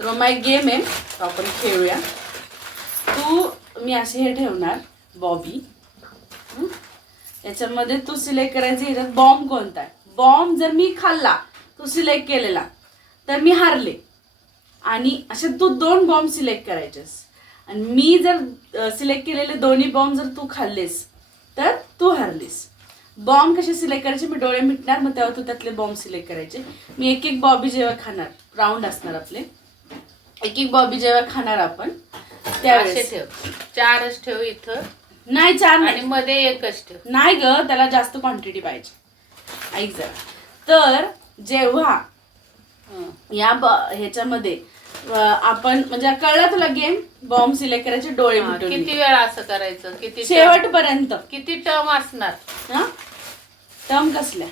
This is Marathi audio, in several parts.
रोमा एक गेम आहे तो आपण खेळूया. मी असे हे ठेवणार बॉबी. त्याच्यामध्ये तू सिलेक्ट करायचं इथं बॉम्ब कोणता आहे. बॉम्ब जर मी खाल्ला तू सिलेक्ट केलेला तर मी हारले. आणि असे तू 2 बॉम्ब सिलेक्ट करायचेस आणि मी जर सिलेक्ट केलेले दोन्ही बॉम्ब जर तू खाल्लेस तर तू हरलीस. बॉम्ब कसे सिलेक्ट करायचे, मी डोळे मिटणार मग तेव्हा तू त्यातले बॉम्ब सिलेक्ट करायचे. मी एक एक बॉबी जेव्हा खाणार, राऊंड असणार आपले, एक एक बॉबी जेव्हा खाणार आपण त्यावेळेस ठेव. 4च ठेव इथं. नाही 4 नाही, आणि मध्ये 1च ठेव. नाही ग, त्याला जास्त क्वांटिटी पाहिजे. ऐक जरा. तर जेव्हा या ह्याच्यामध्ये आपण म्हणजे कळलं तुला गेम, बॉम्ब सिलेक्ट करायचे डोळे मिटून. किती वेळा असं करायचं, किती शेवटपर्यंत. किती टर्म असणार. हा टर्म कसल्या,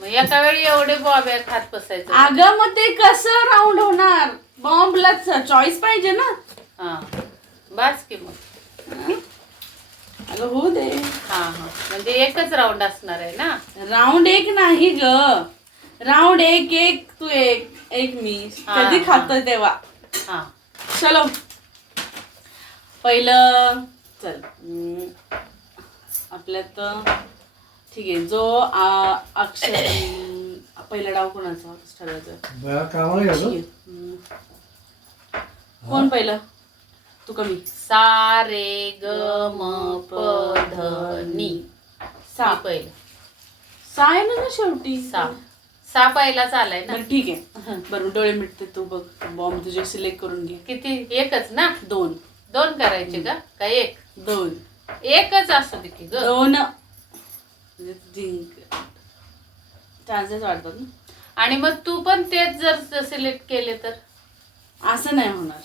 मग एका वेळी एवढे बॉब्या खात बसायचं. अगं मग ते कसं राऊंड होणार, बॉम्बला चॉईस पाहिजे ना. हा बास की मग. अगं होऊ दे. हा म्हणजे एकच राऊंड असणार आहे ना. राऊंड एक नाही ग, राऊंड एक तू एक मी कधी खातोय तेव्हा. हा चलो पहिलं चल आपल्यात ठीक आहे. जो अक्षर पहिला डाव कोणाचा ठरवायचं. कोण पहिलं, तू कमी. सा रे ग म प ध नी. सा पहिलं. सा आहे ना शेवटी. सा पहिलाच आलाय ना. बरं ठीक आहे. बरं डोळे मिटते तू बघ. बॉम्ब तुझे सिलेक्ट करून घे. किती, एकच ना. 2 करायचे का काय 1 2 एकच असू दे की ग. 2 चान्सेस वाढतात ना. आणि मग तू पण तेच जर सिलेक्ट केले तर असं नाही होणार.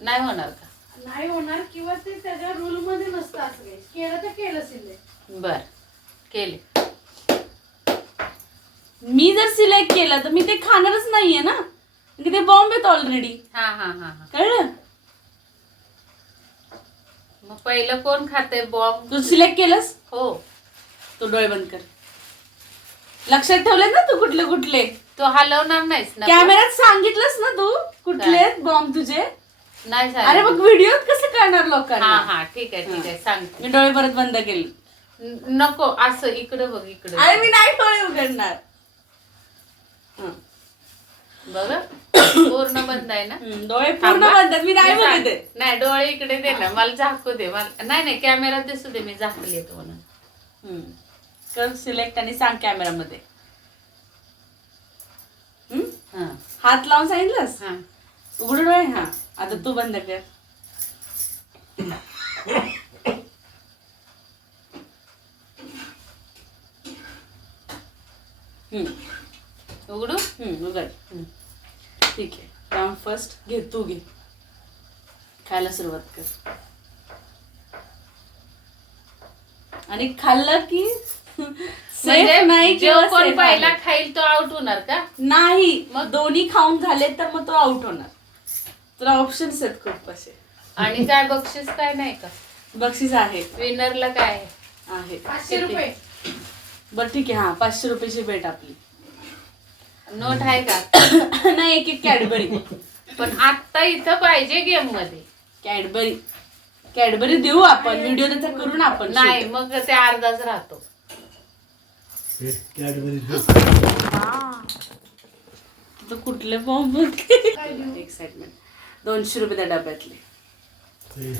नाही होणार का. नाही होणार किंवा ते त्याच्या रूल मध्ये नसतं. असं केलं तर केलं सिलेक्ट. बर केले. मी जर सिलेक्ट केलं तर मी ते खाणारच नाहीये ना, म्हणजे ते बॉम्ब आहेत ऑलरेडी. हा हा हा कळलं. मग पहिलं कोण खाते बॉम्ब. तू सिलेक्ट केलंस. हो. तू डोळे बंद कर. लक्षात ठेवले ना तू कुठले कुठले. तू हलवणार नाहीस ना. कॅमेऱ्यात सांगितलंस ना तू कुठले बॉम्ब तुझे. नाही. अरे मग व्हिडिओ कसं करणार लोकांना. हा ठीक आहे सांग. मी डोळे परत बंद केले. नको असं इकडे बघ इकडे. अरे मी नाही डोळे उघडणार. बघ पूर्ण बंद आहे ना. डोळे पूर्ण बंद. मी नाही बघते. नाही डोळे इकडे दे ना, मला झाकू दे. मला नाही कॅमेरा दिसू दे, मी झाकली येतो म्हणून. कर सिलेक्ट आणि सांग कॅमेरामध्ये. हात लावून सांगितलंस. उघडू डोळे. हा आता तू बंद कर. उघडू. उघड. ठीक आहे. राऊंड फर्स्ट घे, तू घे. खायला सुरुवात कर. आणि खाल्लं की सेफ नाही. जो कोण पहिला खाईल तो आउट होणार का. नाही, मग दोन्ही खाऊन झाले तर मग तो आउट होणार. तुला ऑप्शन्स आहेत खूप असे. आणि काय बक्षीस काय नाही का. बक्षीस आहे. विनरला काय आहे 500 रुपये. बरं ठीक आहे. हा 500 रुपयाची भेट आपली. नोट आहे का. नाही एक कॅडबरी. पण आता इथं पाहिजे गेम मध्ये. कॅडबरी देऊ आपण. व्हिडिओ त्याचा करू ना आपण. नाही मग ते अर्धाच राहतो. कुठले बॉम्ब. एक्साइटमेंट. 200 रुपये त्या डब्यातले.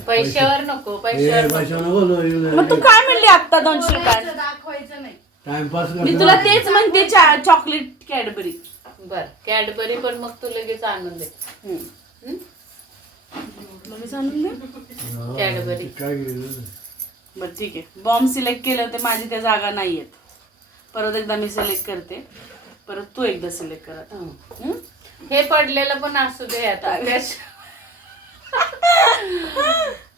पैशावर नको. मग तू काय म्हणली आता 200 रुपये दाखवायचं नाही. मी तुला तेच म्हणते. Chocolate Cadbury. बर कॅडबरी पण मग तू लगेच आणून दे. कॅडबरी. बर ठीक आहे. बॉम्ब सिलेक्ट केले होते माझी त्या जागा नाही आहेत. परत एकदा मी सिलेक्ट करते. परत तू एकदा सिलेक्ट करा. हे पडलेलं पण असू दे आता.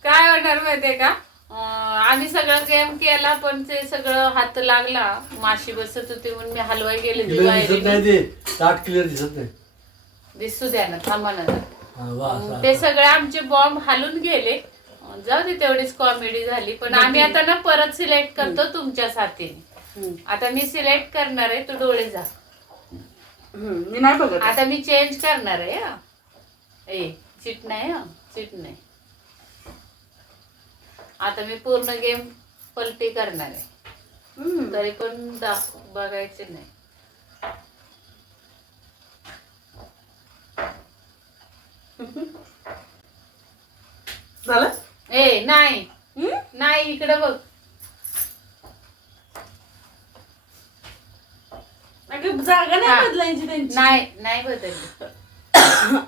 काय होणार माहितीये का. आम्ही सगळं गेम केला पण ते सगळं हात लागला. माशी बसत होती म्हणून मी हलवाई गेले. दिसू द्या ना, थांबा ना. ते सगळे आमचे बॉम्ब हलून गेले. जाऊ दे तेवढीच कॉमेडी झाली. पण आम्ही आता ना परत सिलेक्ट करतो तुमच्या साथीने. आता मी सिलेक्ट करणार आहे. तू डोळे जा. मी नाही बघत. आता मी चेंज करणार आहे. ए चिट नाही हं, चिट नाही. आता मी पूर्ण गेम पलटी करणार आहे. तरी पण बघायचे नाही. झालं? ए नाही नाही, इकडे बघ. अगं, जागा हा. नाही बदलायची त्यांची. नाही नाही बदलली.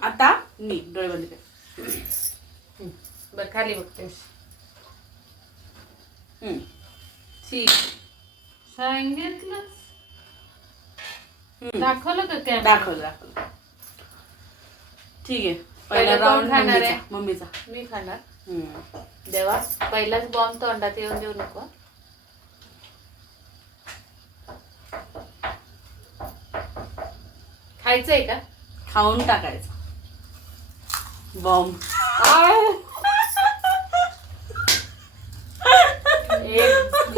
आता मी डोळे बंद कर. बर खाली बघतेस. ठीक. सांगितलं दाखवलं का काय? दाखवलं. ठीक आहे. पहिला पहिलं कोण राऊंड खाणार आहे? मम्मीचा. मी खाणार. देवा पहिलाच बॉम्ब तोंडात येऊन देऊ नको. खायचंय का? खाऊन टाकायचा बॉम्ब.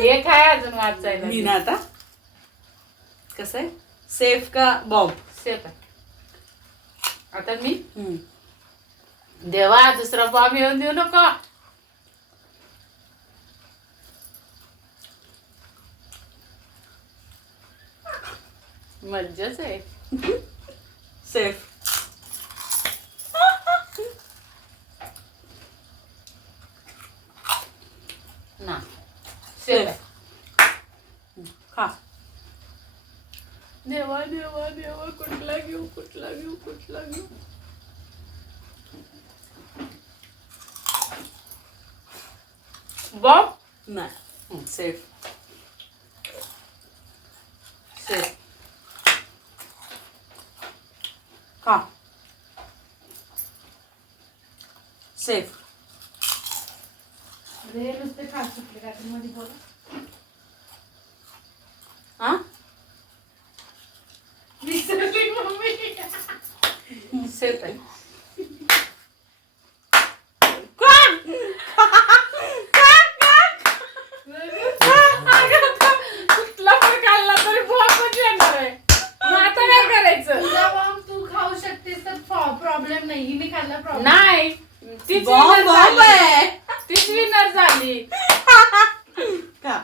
एक आहे अजून वाचायला. मी ना आता कसं आहे, सेफ का बॉम्ब? सेफ आहे. आता मी देवा दुसरा बॉम्ब येऊन देऊ नको. मज्जाच आहे. सेफ. ना सेफ आहे. खा. देवा देवा देवा कुठला घेऊ कुठला घेऊ कुठला घेऊ. बॉम्ब नाही. सेफ. सेफ. खा. सेफ. नुसते खा सुटले का मध्ये बोला. हा. सेफ आहे. कुठला पण खाल्ला तरी बॉम्बच येणार आहे. मग आता काय करायचं? तुझा बॉम्ब तू खाऊ शकतेस तर प्रॉब्लेम नाही. मी खाल्ला प्रॉब्लेम नाही तीच बॉम्ब विनर बॉम्ब झाली. आहे. तीच विनर झाली. खा.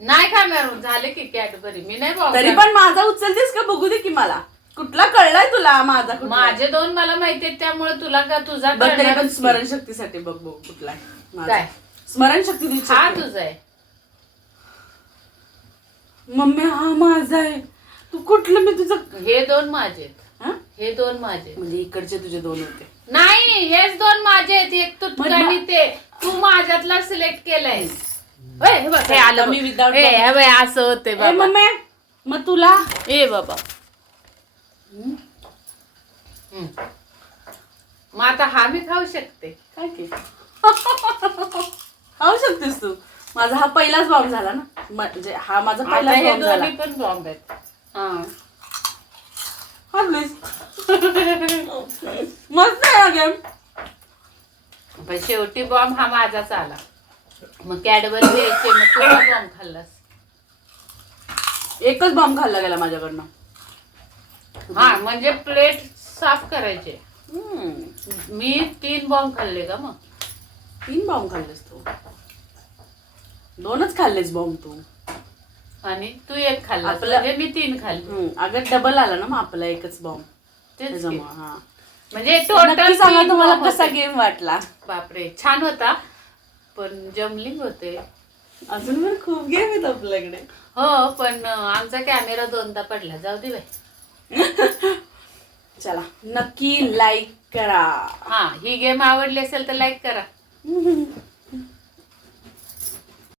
नाही खाणार झाले की कॅडबरी. मी नाही बॉम्ब तरी पण माझा उचलतेस का बघू दे की मला. कुठला कळलाय तुला माझा कुठला? माझे दोन मला माहिती आहेत त्यामुळे तुला का तुझा बघ तरी पण कळणारच की. स्मरणशक्तीसाठी बघ बघ कुठला आहे माझा. काय? स्मरणशक्ती तुझी. हा तुझा आहे. मम्मी हा माझा आहे. तू कुठलं? मी तुझं. हे दोन माझे आहेत. हा? हे दोन माझे आहेत. म्हणजे इकडचे तुझे दोन होते. नाही हेच दोन माझे आहेत. एक तू मग- आणि ते तू माझ्यातला सिलेक्ट केलंय. होय, हे बघ, हे आलं मी बघ. without हे, bomb. हे बघ, असं होते ए बाबा. मम्मी मग तुला ए बाबा. मग आता हा मी खाऊ शकते. काय की खाऊ शकतेस तू. माझा हा पहिलाच बॉम्ब झाला ना. म्हणजे हा माझा आता पहिलाच हे बॉम्ब झाला. दोन्ही पण बॉम्ब आहेत. हा हा प्लीज. मस्त आहे हा गेम. पण शेवटी बॉम्ब हा माझाच आला. मग कॅडबरी द्यायचे मग तुला बॉम्ब खाल्लास. एकच बॉम्ब खाल्ला गेला माझ्याकडनं. हा म्हणजे प्लेट साफ करायचे. हम्म. मी 3 बॉम्ब खाल्ले का मग? 3 बॉम्ब खाल्लेस तू. 2च खाल्लेस बॉम्ब तू. आणि तू 1 खाल्ला. आपलं- म्हणजे मी 3 खाल्ले. अगं डबल आला ना मग आपला एकच बॉम्ब. तेच की. त्याच्यामुळं हा. म्हणजे टोटल नक्की सांगा तुम्हाला कसा गेम वाटला. बापरे छान होता पण जमलिंग होते. अजून पण खूप गेम आहेत आपल्याकडे. हो पण आमचा कॅमेरा 2दा पडला. जाऊ दे बाई. चला नक्की लाईक करा. हा ही गेम आवडली असेल तर लाईक करा.